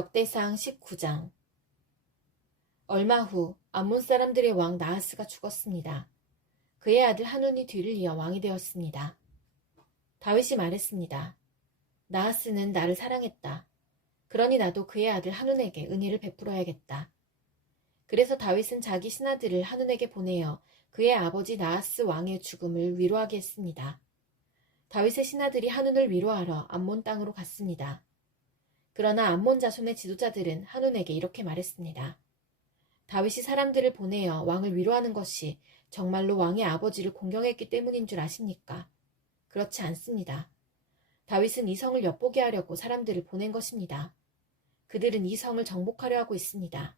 역대상 19장. 얼마 후 암몬 사람들의 왕 나하스가 죽었습니다. 그의 아들 한운이 뒤를 이어 왕이 되었습니다. 다윗이 말했습니다. 나하스는 나를 사랑했다. 그러니 나도 그의 아들 한운에게 은혜를 베풀어야겠다. 그래서 다윗은 자기 신하들을 한운에게 보내어 그의 아버지 나하스 왕의 죽음을 위로하게 했습니다. 다윗의 신하들이 한운을 위로하러 암몬 땅으로 갔습니다. 그러나 암몬 자손의 지도자들은 한운에게 이렇게 말했습니다. 다윗이 사람들을 보내어 왕을 위로하는 것이 정말로 왕의 아버지를 공경했기 때문인 줄 아십니까? 그렇지 않습니다. 다윗은 이 성을 엿보게 하려고 사람들을 보낸 것입니다. 그들은 이 성을 정복하려 하고 있습니다.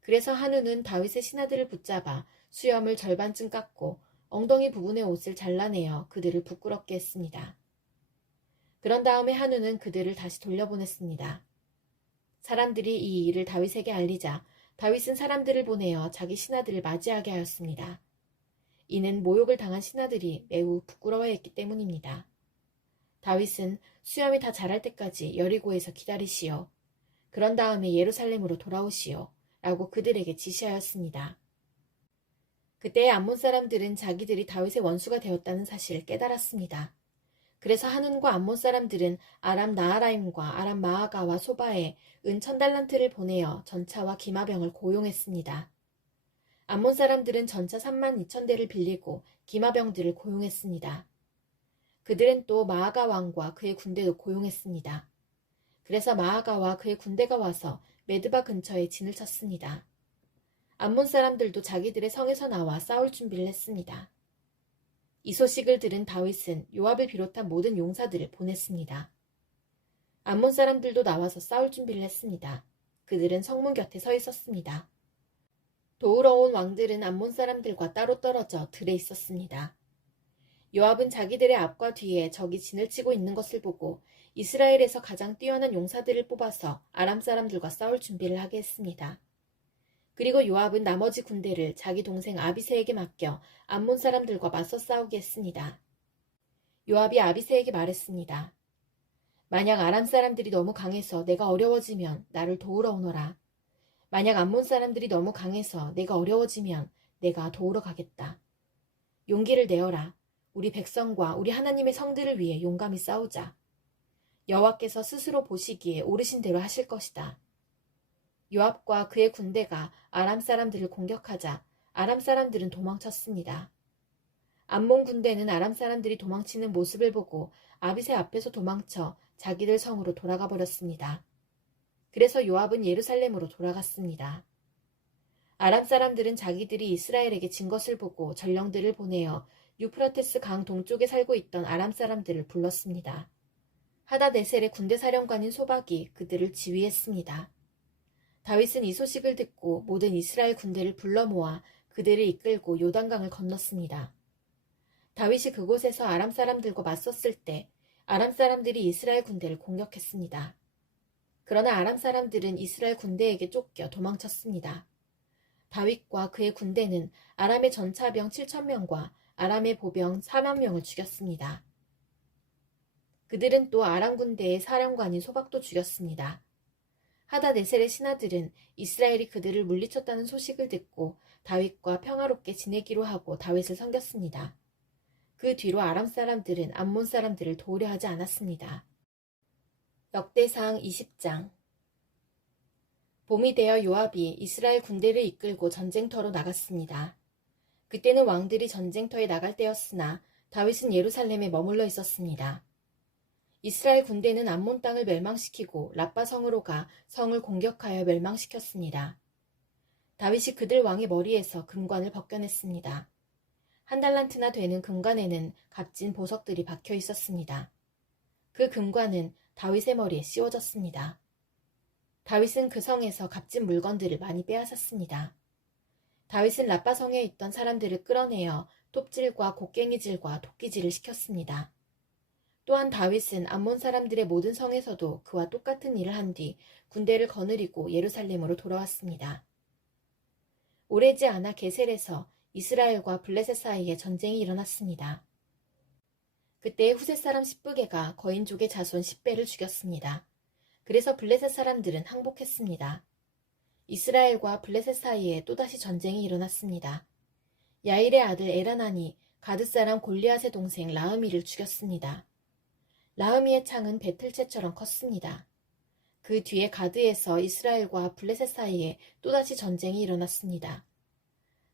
그래서 한운은 다윗의 신하들을 붙잡아 수염을 절반쯤 깎고 엉덩이 부분의 옷을 잘라내어 그들을 부끄럽게 했습니다. 그런 다음에 한운은 그들을 다시 돌려보냈습니다. 사람들이 이 일을 다윗에게 알리자 다윗은 사람들을 보내어 자기 신하들을 맞이하게 하였습니다. 이는 모욕을 당한 신하들이 매우 부끄러워했기 때문입니다. 다윗은 수염이 다 자랄 때까지 여리고에서 기다리시오. 그런 다음에 예루살렘으로 돌아오시오. 라고 그들에게 지시하였습니다. 그때 암몬 사람들은 자기들이 다윗의 원수가 되었다는 사실을 깨달았습니다. 그래서 한운과 암몬 사람들은 아람 나하라임과 아람 마아가와 소바에 은 1000달란트를 보내어 전차와 기마병을 고용했습니다. 암몬 사람들은 전차 32,000대를 빌리고 기마병들을 고용했습니다. 그들은 또 마아가 왕과 그의 군대도 고용했습니다. 그래서 마아가와 그의 군대가 와서 메드바 근처에 진을 쳤습니다. 암몬 사람들도 자기들의 성에서 나와 싸울 준비를 했습니다. 이 소식을 들은 다윗은 요압을 비롯한 모든 용사들을 보냈습니다. 암몬 사람들도 나와서 싸울 준비를 했습니다. 그들은 성문 곁에 서 있었습니다. 도우러 온 왕들은 암몬 사람들과 따로 떨어져 들에 있었습니다. 요압은 자기들의 앞과 뒤에 적이 진을 치고 있는 것을 보고 이스라엘에서 가장 뛰어난 용사들을 뽑아서 아람 사람들과 싸울 준비를 하게 했습니다. 그리고 요압은 나머지 군대를 자기 동생 아비새에게 맡겨 암몬 사람들과 맞서 싸우게 했습니다. 요압이 아비새에게 말했습니다. 만약 아람 사람들이 너무 강해서 내가 어려워지면 나를 도우러 오너라. 만약 암몬 사람들이 너무 강해서 내가 어려워지면 내가 도우러 가겠다. 용기를 내어라. 우리 백성과 우리 하나님의 성들을 위해 용감히 싸우자. 여호와께서 스스로 보시기에 옳으신 대로 하실 것이다. 요압과 그의 군대가 아람 사람들을 공격하자 아람 사람들은 도망쳤습니다. 암몬 군대는 아람 사람들이 도망치는 모습을 보고 아비새 앞에서 도망쳐 자기들 성으로 돌아가 버렸습니다. 그래서 요압은 예루살렘으로 돌아갔습니다. 아람 사람들은 자기들이 이스라엘에게 진 것을 보고 전령들을 보내어 유프라테스 강 동쪽에 살고 있던 아람 사람들을 불렀습니다. 하다네셀의 군대 사령관인 소박이 그들을 지휘했습니다. 다윗은 이 소식을 듣고 모든 이스라엘 군대를 불러 모아 그들을 이끌고 요단강을 건넜습니다. 다윗이 그곳에서 아람 사람들과 맞섰을 때 아람 사람들이 이스라엘 군대를 공격했습니다. 그러나 아람 사람들은 이스라엘 군대에게 쫓겨 도망쳤습니다. 다윗과 그의 군대는 아람의 전차병 7,000명과 아람의 보병 40,000명을 죽였습니다. 그들은 또 아람 군대의 사령관인 소박도 죽였습니다. 하다네셀의 신하들은 이스라엘이 그들을 물리쳤다는 소식을 듣고 다윗과 평화롭게 지내기로 하고 다윗을 섬겼습니다. 그 뒤로 아람 사람들은 암몬 사람들을 도우려 하지 않았습니다. 역대상 20장. 봄이 되어 요압이 이스라엘 군대를 이끌고 전쟁터로 나갔습니다. 그때는 왕들이 전쟁터에 나갈 때였으나 다윗은 예루살렘에 머물러 있었습니다. 이스라엘 군대는 암몬 땅을 멸망시키고 라빠 성으로 가 성을 공격하여 멸망시켰습니다. 다윗이 그들 왕의 머리에서 금관을 벗겨냈습니다. 1달란트나 되는 금관에는 값진 보석들이 박혀 있었습니다. 그 금관은 다윗의 머리에 씌워졌습니다. 다윗은 그 성에서 값진 물건들을 많이 빼앗았습니다. 다윗은 라빠 성에 있던 사람들을 끌어내어 톱질과 곡괭이질과 도끼질을 시켰습니다. 또한 다윗은 암몬 사람들의 모든 성에서도 그와 똑같은 일을 한 뒤 군대를 거느리고 예루살렘으로 돌아왔습니다. 오래지 않아 게셀에서 이스라엘과 블레셋 사이에 전쟁이 일어났습니다. 그때 후셋 사람 십부게가 거인족의 자손 10배를 죽였습니다. 그래서 블레셋 사람들은 항복했습니다. 이스라엘과 블레셋 사이에 또다시 전쟁이 일어났습니다. 야일의 아들 에라난이 가드 사람 골리앗의 동생 라흐미를 죽였습니다. 라흐미의 창은 배틀채처럼 컸습니다. 그 뒤에 가드에서 이스라엘과 블레셋 사이에 또다시 전쟁이 일어났습니다.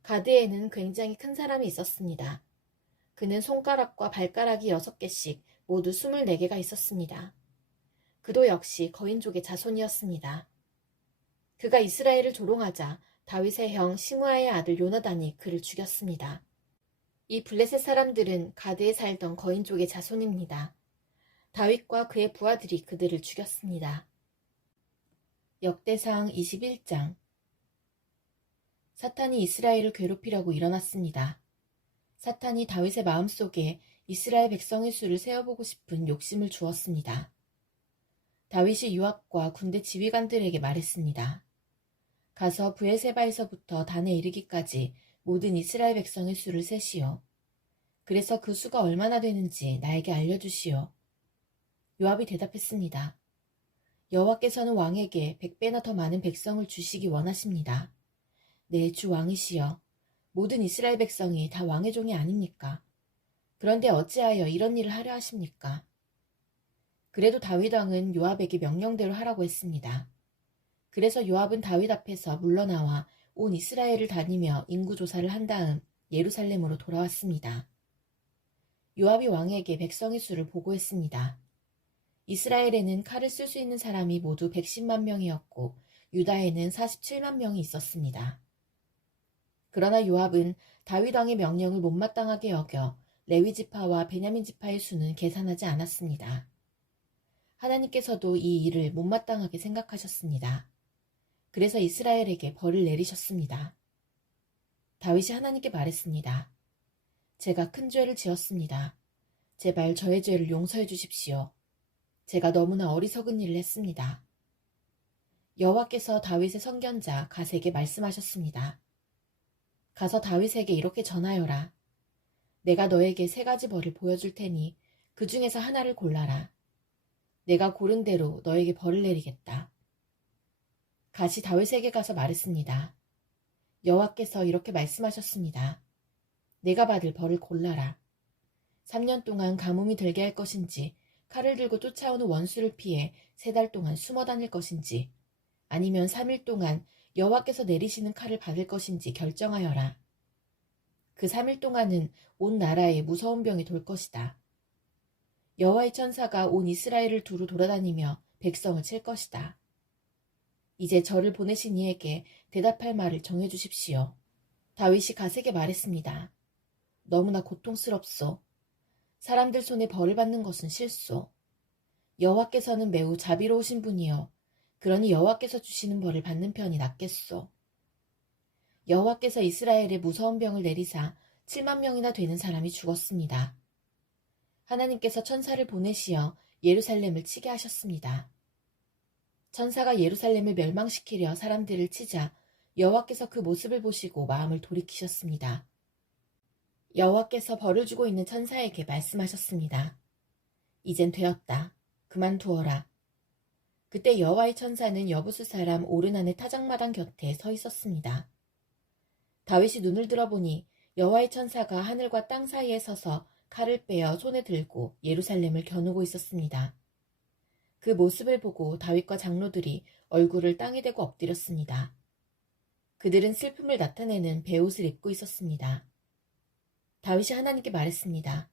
가드에는 굉장히 큰 사람이 있었습니다. 그는 손가락과 발가락이 6개씩 모두 24개가 있었습니다. 그도 역시 거인족의 자손이었습니다. 그가 이스라엘을 조롱하자 다윗의 형 시므아의 아들 요나단이 그를 죽였습니다. 이 블레셋 사람들은 가드에 살던 거인족의 자손입니다. 다윗과 그의 부하들이 그들을 죽였습니다. 역대상 21장. 사탄이 이스라엘을 괴롭히려고 일어났습니다. 사탄이 다윗의 마음속에 이스라엘 백성의 수를 세어보고 싶은 욕심을 주었습니다. 다윗이 요압과 군대 지휘관들에게 말했습니다. 가서 브엘세바에서부터 단에 이르기까지 모든 이스라엘 백성의 수를 세시오. 그래서 그 수가 얼마나 되는지 나에게 알려주시오. 요압이 대답했습니다. 여호와께서는 왕에게 100배나 더 많은 백성을 주시기 원하십니다. 네, 주 왕이시여. 모든 이스라엘 백성이 다 왕의 종이 아닙니까? 그런데 어찌하여 이런 일을 하려 하십니까? 그래도 다윗 왕은 요압에게 명령대로 하라고 했습니다. 그래서 요압은 다윗 앞에서 물러나와 온 이스라엘을 다니며 인구조사를 한 다음 예루살렘으로 돌아왔습니다. 요압이 왕에게 백성의 수를 보고했습니다. 이스라엘에는 칼을 쓸 수 있는 사람이 모두 110만 명이었고 유다에는 47만 명이 있었습니다. 그러나 요압은 다윗 왕의 명령을 못마땅하게 여겨 레위 지파와 베냐민 지파의 수는 계산하지 않았습니다. 하나님께서도 이 일을 못마땅하게 생각하셨습니다. 그래서 이스라엘에게 벌을 내리셨습니다. 다윗이 하나님께 말했습니다. 제가 큰 죄를 지었습니다. 제발 저의 죄를 용서해 주십시오. 제가 너무나 어리석은 일을 했습니다. 여호와께서 다윗의 선견자 갓에게 말씀하셨습니다. 가서 다윗에게 이렇게 전하여라. 내가 너에게 3가지 벌을 보여줄 테니 그 중에서 하나를 골라라. 내가 고른 대로 너에게 벌을 내리겠다. 갓이 다윗에게 가서 말했습니다. 여호와께서 이렇게 말씀하셨습니다. 내가 받을 벌을 골라라. 3년 동안 가뭄이 들게 할 것인지 칼을 들고 쫓아오는 원수를 피해 3달 동안 숨어 다닐 것인지 아니면 3일 동안 여호와께서 내리시는 칼을 받을 것인지 결정하여라. 그 3일 동안은 온 나라에 무서운 병이 돌 것이다. 여호와의 천사가 온 이스라엘을 두루 돌아다니며 백성을 칠 것이다. 이제 저를 보내신 이에게 대답할 말을 정해주십시오. 다윗이 갓에게 말했습니다. 너무나 고통스럽소. 사람들 손에 벌을 받는 것은 싫소. 여호와께서는 매우 자비로우신 분이요. 그러니 여호와께서 주시는 벌을 받는 편이 낫겠소. 여호와께서 이스라엘에 무서운 병을 내리사 7만 명이나 되는 사람이 죽었습니다. 하나님께서 천사를 보내시어 예루살렘을 치게 하셨습니다. 천사가 예루살렘을 멸망시키려 사람들을 치자 여호와께서 그 모습을 보시고 마음을 돌이키셨습니다. 여호와께서 벌을 주고 있는 천사에게 말씀하셨습니다. 이젠 되었다. 그만두어라. 그때 여호와의 천사는 여부스 사람 오르난의 타작마당 곁에 서 있었습니다. 다윗이 눈을 들어보니 여호와의 천사가 하늘과 땅 사이에 서서 칼을 빼어 손에 들고 예루살렘을 겨누고 있었습니다. 그 모습을 보고 다윗과 장로들이 얼굴을 땅에 대고 엎드렸습니다. 그들은 슬픔을 나타내는 베옷을 입고 있었습니다. 다윗이 하나님께 말했습니다.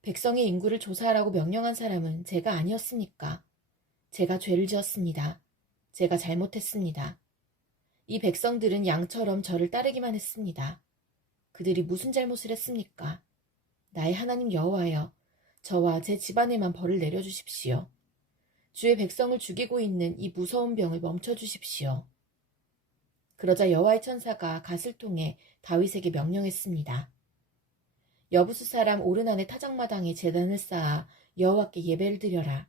백성의 인구를 조사하라고 명령한 사람은 제가 아니었습니까? 제가 죄를 지었습니다. 제가 잘못했습니다. 이 백성들은 양처럼 저를 따르기만 했습니다. 그들이 무슨 잘못을 했습니까? 나의 하나님 여호와여, 저와 제 집안에만 벌을 내려주십시오. 주의 백성을 죽이고 있는 이 무서운 병을 멈춰주십시오. 그러자 여호와의 천사가 갓을 통해 다윗에게 명령했습니다. 여부스 사람 오르난의 타작마당에 제단을 쌓아 여호와께 예배를 드려라.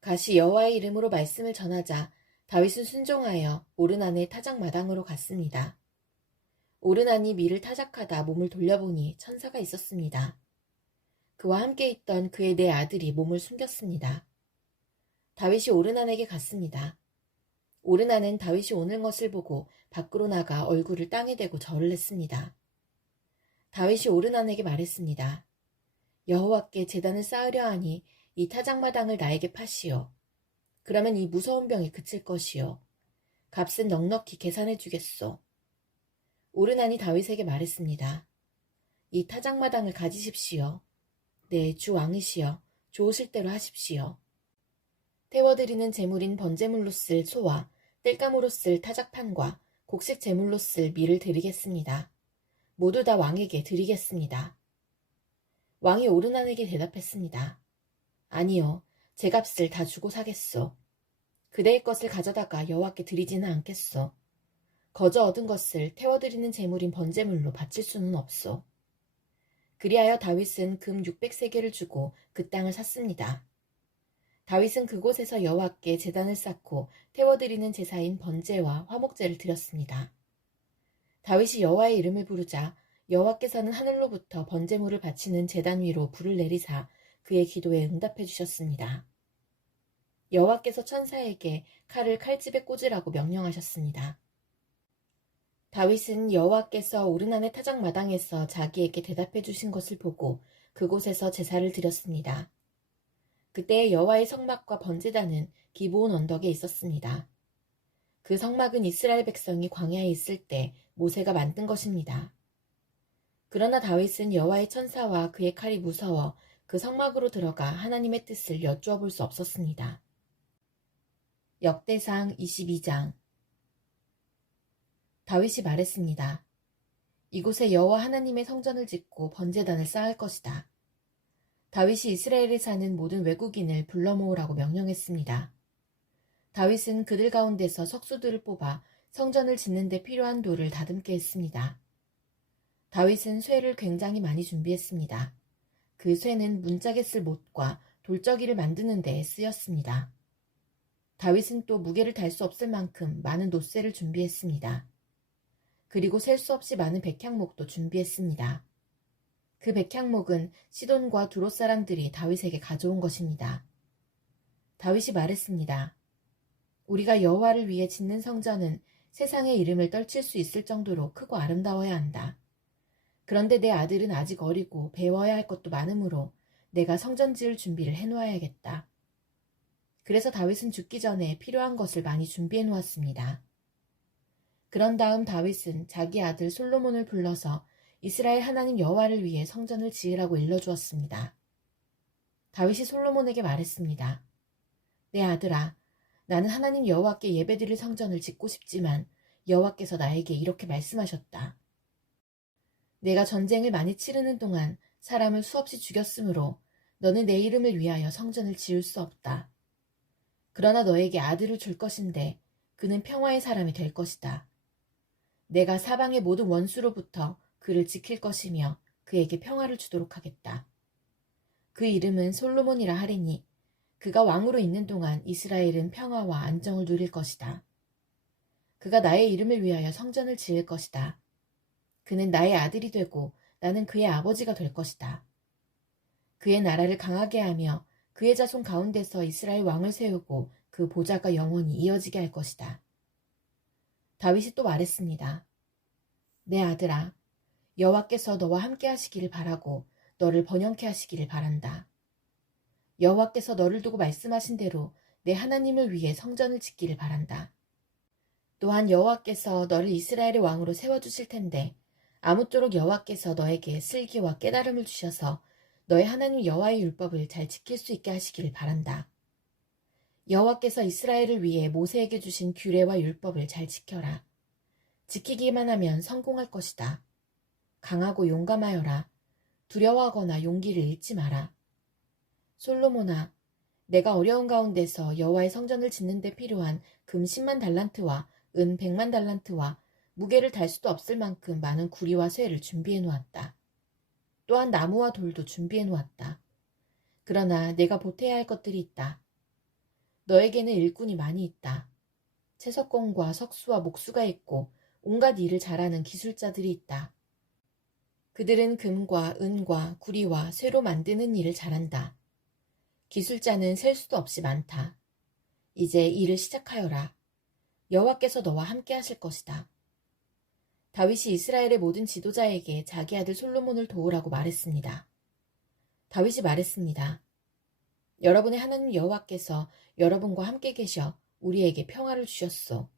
갓이 여호와의 이름으로 말씀을 전하자 다윗은 순종하여 오르난의 타작마당으로 갔습니다. 오르난이 밀을 타작하다 몸을 돌려보니 천사가 있었습니다. 그와 함께 있던 그의 4 아들이 몸을 숨겼습니다. 다윗이 오르난에게 갔습니다. 오르난은 다윗이 오는 것을 보고 밖으로 나가 얼굴을 땅에 대고 절을 했습니다. 다윗이 오르난에게 말했습니다. 여호와께 제단을 쌓으려 하니 이 타작마당을 나에게 파시오. 그러면 이 무서운 병이 그칠 것이요. 값은 넉넉히 계산해 주겠소. 오르난이 다윗에게 말했습니다. 이 타작마당을 가지십시오. 네, 주 왕이시여. 좋으실 대로 하십시오. 태워드리는 제물인 번제물로 쓸 소와 땔감으로 쓸 타작판과 곡식 제물로 쓸 밀을 드리겠습니다. 모두 다 왕에게 드리겠습니다. 왕이 오르난에게 대답했습니다. 아니요, 제 값을 다 주고 사겠소. 그대의 것을 가져다가 여호와께 드리지는 않겠소. 거저 얻은 것을 태워드리는 제물인 번제물로 바칠 수는 없소. 그리하여 다윗은 금 600세겔을 주고 그 땅을 샀습니다. 다윗은 그곳에서 여호와께 제단을 쌓고 태워드리는 제사인 번제와 화목제를 드렸습니다. 다윗이 여호와의 이름을 부르자 여호와께서는 하늘로부터 번제물을 바치는 제단 위로 불을 내리사 그의 기도에 응답해 주셨습니다. 여호와께서 천사에게 칼을 칼집에 꽂으라고 명령하셨습니다. 다윗은 여호와께서 오르난의 타작마당에서 자기에게 대답해 주신 것을 보고 그곳에서 제사를 드렸습니다. 그때 여호와의 성막과 번제단은 기브온 언덕에 있었습니다. 그 성막은 이스라엘 백성이 광야에 있을 때 모세가 만든 것입니다. 그러나 다윗은 여호와의 천사와 그의 칼이 무서워 그 성막으로 들어가 하나님의 뜻을 여쭈어 볼 수 없었습니다. 역대상 22장. 다윗이 말했습니다. 이곳에 여호와 하나님의 성전을 짓고 번제단을 쌓을 것이다. 다윗이 이스라엘에 사는 모든 외국인을 불러 모으라고 명령했습니다. 다윗은 그들 가운데서 석수들을 뽑아 성전을 짓는 데 필요한 돌을 다듬게 했습니다. 다윗은 쇠를 굉장히 많이 준비했습니다. 그 쇠는 문짝에 쓸 못과 돌적이를 만드는 데 쓰였습니다. 다윗은 또 무게를 달 수 없을 만큼 많은 놋쇠를 준비했습니다. 그리고 셀 수 없이 많은 백향목도 준비했습니다. 그 백향목은 시돈과 두롯 사람들이 다윗에게 가져온 것입니다. 다윗이 말했습니다. 우리가 여호와를 위해 짓는 성전은 세상의 이름을 떨칠 수 있을 정도로 크고 아름다워야 한다. 그런데 내 아들은 아직 어리고 배워야 할 것도 많으므로 내가 성전 지을 준비를 해놓아야겠다. 그래서 다윗은 죽기 전에 필요한 것을 많이 준비해 놓았습니다. 그런 다음 다윗은 자기 아들 솔로몬을 불러서 이스라엘 하나님 여호와를 위해 성전을 지으라고 일러주었습니다. 다윗이 솔로몬에게 말했습니다. 내 아들아, 나는 하나님 여호와께 예배드릴 성전을 짓고 싶지만 여호와께서 나에게 이렇게 말씀하셨다. 내가 전쟁을 많이 치르는 동안 사람을 수없이 죽였으므로 너는 내 이름을 위하여 성전을 지을 수 없다. 그러나 너에게 아들을 줄 것인데 그는 평화의 사람이 될 것이다. 내가 사방의 모든 원수로부터 그를 지킬 것이며 그에게 평화를 주도록 하겠다. 그 이름은 솔로몬이라 하리니 그가 왕으로 있는 동안 이스라엘은 평화와 안정을 누릴 것이다. 그가 나의 이름을 위하여 성전을 지을 것이다. 그는 나의 아들이 되고 나는 그의 아버지가 될 것이다. 그의 나라를 강하게 하며 그의 자손 가운데서 이스라엘 왕을 세우고 그 보좌가 영원히 이어지게 할 것이다. 다윗이 또 말했습니다. 내 아들아, 여호와께서 너와 함께 하시기를 바라고 너를 번영케 하시기를 바란다. 여호와께서 너를 두고 말씀하신 대로 내 하나님을 위해 성전을 짓기를 바란다. 또한 여호와께서 너를 이스라엘의 왕으로 세워주실 텐데 아무쪼록 여호와께서 너에게 슬기와 깨달음을 주셔서 너의 하나님 여호와의 율법을 잘 지킬 수 있게 하시기를 바란다. 여호와께서 이스라엘을 위해 모세에게 주신 규례와 율법을 잘 지켜라. 지키기만 하면 성공할 것이다. 강하고 용감하여라. 두려워하거나 용기를 잃지 마라. 솔로몬아, 내가 어려운 가운데서 여호와의 성전을 짓는 데 필요한 금 10만 달란트와 은 100만 달란트와 무게를 달 수도 없을 만큼 많은 구리와 쇠를 준비해 놓았다. 또한 나무와 돌도 준비해 놓았다. 그러나 내가 보태야 할 것들이 있다. 너에게는 일꾼이 많이 있다. 채석공과 석수와 목수가 있고 온갖 일을 잘하는 기술자들이 있다. 그들은 금과 은과 구리와 쇠로 만드는 일을 잘한다. 기술자는 셀 수도 없이 많다. 이제 일을 시작하여라. 여호와께서 너와 함께 하실 것이다. 다윗이 이스라엘의 모든 지도자에게 자기 아들 솔로몬을 도우라고 말했습니다. 다윗이 말했습니다. 여러분의 하나님 여호와께서 여러분과 함께 계셔 우리에게 평화를 주셨소.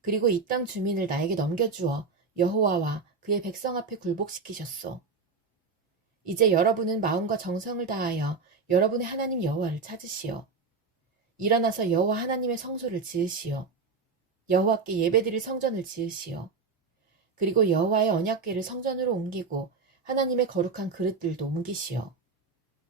그리고 이 땅 주민을 나에게 넘겨주어 여호와와 그의 백성 앞에 굴복시키셨소. 이제 여러분은 마음과 정성을 다하여 여러분의 하나님 여호와를 찾으시오. 일어나서 여호와 하나님의 성소를 지으시오. 여호와께 예배드릴 성전을 지으시오. 그리고 여호와의 언약궤를 성전으로 옮기고 하나님의 거룩한 그릇들도 옮기시오.